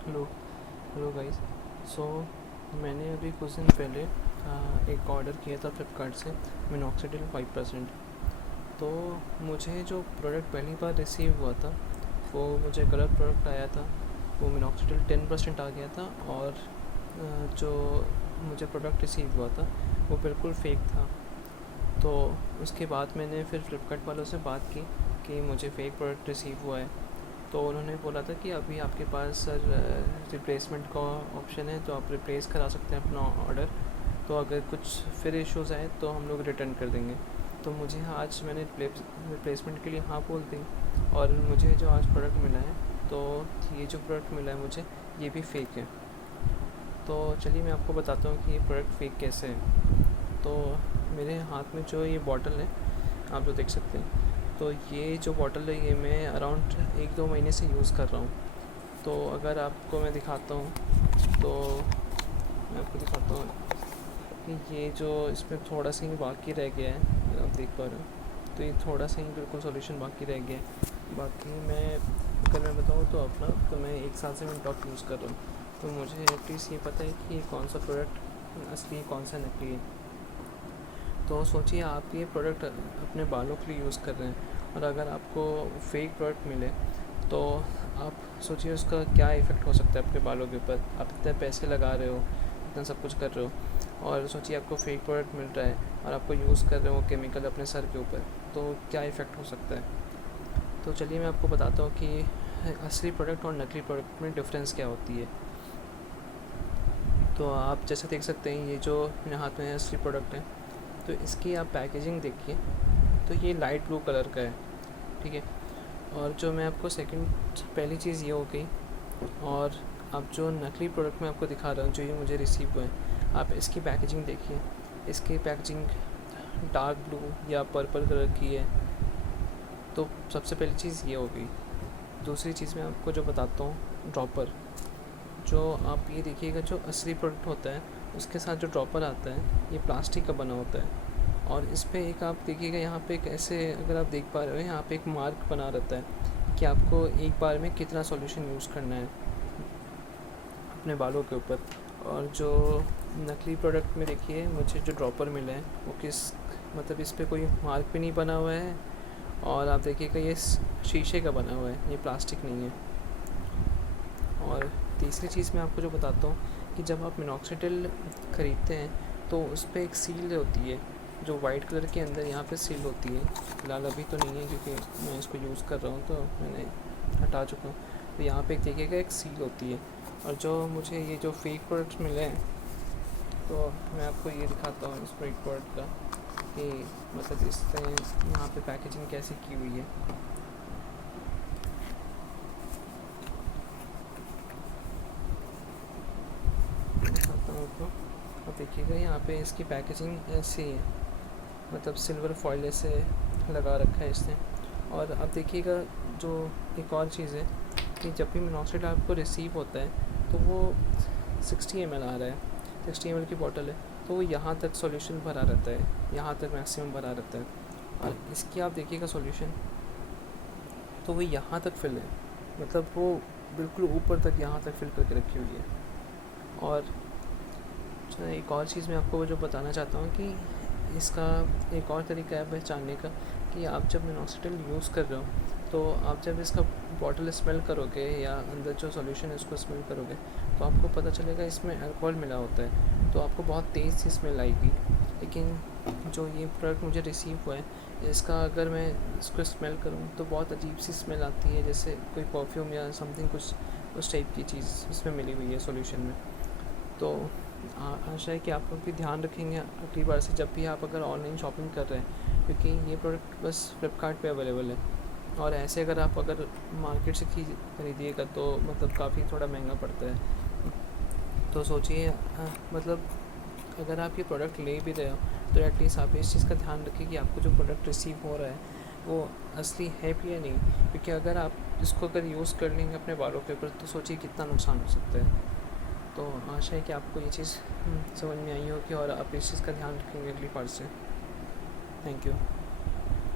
Hello hello guys. सो मैंने अभी कुछ दिन पहले एक ऑर्डर किया था फ्लिपकार्ट से मिनॉक्सिडिल 5%। तो मुझे जो प्रोडक्ट पहली बार रिसीव हुआ था वो मुझे गलत प्रोडक्ट आया था। वो मिनॉक्सिडिल 10% आ गया था और जो मुझे प्रोडक्ट रिसीव हुआ था वो बिल्कुल फेक था। तो उसके बाद मैंने फिर फ्लिपकार्ट वालों से बात की कि मुझे फ़ेक प्रोडक्ट रिसीव हुआ है। तो उन्होंने बोला था कि अभी आपके पास सर रिप्लेसमेंट का ऑप्शन है, तो आप रिप्लेस करा सकते हैं अपना ऑर्डर। तो अगर कुछ फिर इश्यूज़ आए तो हम लोग रिटर्न कर देंगे। तो मुझे आज मैंने रिप्लेसमेंट के लिए हाँ बोल दी और मुझे जो आज प्रोडक्ट मिला है, तो ये जो प्रोडक्ट मिला है मुझे, ये भी फ़ेक है। तो चलिए मैं आपको बताता हूँ कि ये प्रोडक्ट फ़ेक कैसे है। तो मेरे हाथ में जो ये बॉटल है, आप जो देख सकते हैं, तो ये जो बॉटल है ये मैं अराउंड 1-2 महीने से यूज़ कर रहा हूँ। तो अगर आपको मैं दिखाता हूँ, तो मैं आपको दिखाता हूँ कि ये जो इसमें थोड़ा सा ही बाकी रह गया है, अगर आप देख पा रहे हो, तो ये थोड़ा सा ही बिल्कुल सॉल्यूशन बाकी रह गया है। बाकी अगर मैं बताऊँ तो अपना, तो मैं 1 साल से मैं डॉट यूज़ कर रहा हूँ। तो मुझे एटलीस्ट ये पता है कि कौन सा प्रोडक्ट असली है, कौन सा नकली है। तो सोचिए आप ये प्रोडक्ट अपने बालों के लिए यूज़ कर रहे हैं और अगर आपको फेक प्रोडक्ट मिले तो आप सोचिए उसका क्या इफ़ेक्ट हो सकता है आपके बालों के ऊपर। आप इतने पैसे लगा रहे हो, इतना सब कुछ कर रहे हो, और सोचिए आपको फेक प्रोडक्ट मिल रहा है और आपको यूज़ कर रहे हो केमिकल अपने सर के ऊपर, तो क्या इफ़ेक्ट हो सकता है। तो चलिए मैं आपको बताता हूँ कि असली प्रोडक्ट और नकली प्रोडक्ट में डिफ़रेंस क्या होती है। तो आप जैसे देख सकते हैं, ये जो मेरे हाथ में असली प्रोडक्ट है, तो इसकी आप पैकेजिंग देखिए, तो ये लाइट ब्लू कलर का है, ठीक है। और जो मैं आपको पहली चीज़ ये हो गई। और अब जो नकली प्रोडक्ट मैं आपको दिखा रहा हूँ, जो ये मुझे रिसीव हुए हैं, आप इसकी पैकेजिंग देखिए। इसकी पैकेजिंग डार्क ब्लू या पर्पल कलर की है। तो सबसे पहली चीज़ ये हो गई। दूसरी चीज़ मैं आपको जो बताता हूँ, ड्रॉपर। जो आप ये देखिएगा, जो असली प्रोडक्ट होता है उसके साथ जो ड्रॉपर आता है, ये प्लास्टिक का बना होता है। और इस पे एक आप देखिएगा, यहाँ पे एक ऐसे, अगर आप देख पा रहे हो, यहाँ पे एक मार्क बना रहता है कि आपको एक बार में कितना सॉल्यूशन यूज़ करना है अपने बालों के ऊपर। और जो नकली प्रोडक्ट में देखिए, मुझे जो ड्रॉपर मिला है वो मतलब इस पे कोई मार्क भी नहीं बना हुआ है। और आप देखिएगा, ये शीशे का बना हुआ है, ये प्लास्टिक नहीं है। और तीसरी चीज़ मैं आपको जो बताता हूँ कि जब आप मिनॉक्सिडिल ख़रीदते हैं तो उस पर एक सील होती है, जो वाइट कलर के अंदर यहाँ पे सील होती है। फ़िलहाल अभी तो नहीं है क्योंकि मैं इसको यूज़ कर रहा हूँ, तो मैंने हटा चुका हूँ। तो यहाँ पे देखिएगा एक सील होती है। और जो मुझे ये जो फेक प्रोडक्ट्स मिले हैं, तो मैं आपको ये दिखाता हूँ इस फेक प्रोडक्ट का, कि मतलब इस यहाँ पे पैकेजिंग कैसे की हुई है। दिखाता हूँ आपको। अब देखिएगा, यहाँ पे इसकी पैकेजिंग ऐसी है, मतलब सिल्वर फॉइल ऐसे लगा रखा है इसने। और अब देखिएगा, जो एक और चीज़ है कि जब भी मिनॉक्सिडिल आपको रिसीव होता है तो वो 60 ml आ रहा है, 60 ml की बॉटल है, तो वो यहाँ तक सॉल्यूशन भरा रहता है, यहाँ तक मैक्सिमम भरा रहता है। और इसकी आप देखिएगा सॉल्यूशन, तो वो यहाँ तक फिल है, मतलब वो बिल्कुल ऊपर तक यहाँ तक फिल करके रखी हुई है। और एक और चीज़ मैं आपको जो बताना चाहता हूँ कि इसका एक और तरीका है पहचानने का, कि आप जब मिनॉक्सिडिल यूज़ कर रहे हो, तो आप जब इसका बॉटल स्मेल करोगे या अंदर जो सॉल्यूशन है उसको स्मेल करोगे, तो आपको पता चलेगा इसमें अल्कोहल मिला होता है, तो आपको बहुत तेज़ सी स्मेल आएगी। लेकिन जो ये प्रोडक्ट मुझे रिसीव हुआ है, इसका अगर मैं इसको स्मेल करूँ तो बहुत अजीब सी स्मेल आती है, जैसे कोई परफ्यूम या समथिंग, कुछ उस टाइप की चीज़ इसमें मिली हुई है सॉल्यूशन में। तो आशा है कि आप लोग भी ध्यान रखेंगे अगली बार से, जब भी आप अगर ऑनलाइन शॉपिंग कर रहे हैं, क्योंकि ये प्रोडक्ट बस फ्लिपकार्ट पे अवेलेबल है। और ऐसे अगर मार्केट से खरीदिएगा तो मतलब काफ़ी थोड़ा महंगा पड़ता है। तो सोचिए, मतलब अगर आप ये प्रोडक्ट ले भी रहे हो तो एटलीस्ट आप इस चीज़ का ध्यान रखें कि आपको जो प्रोडक्ट रिसीव हो रहा है वो असली है भी या नहीं। क्योंकि अगर आप इसको यूज़ कर लेंगे अपने बालों के ऊपर, तो सोचिए कितना नुकसान हो सकता है। तो आशा है कि आपको ये चीज़ समझ में आई होगी और आप इस चीज़ का ध्यान रखेंगे अगली बार से। Thank you.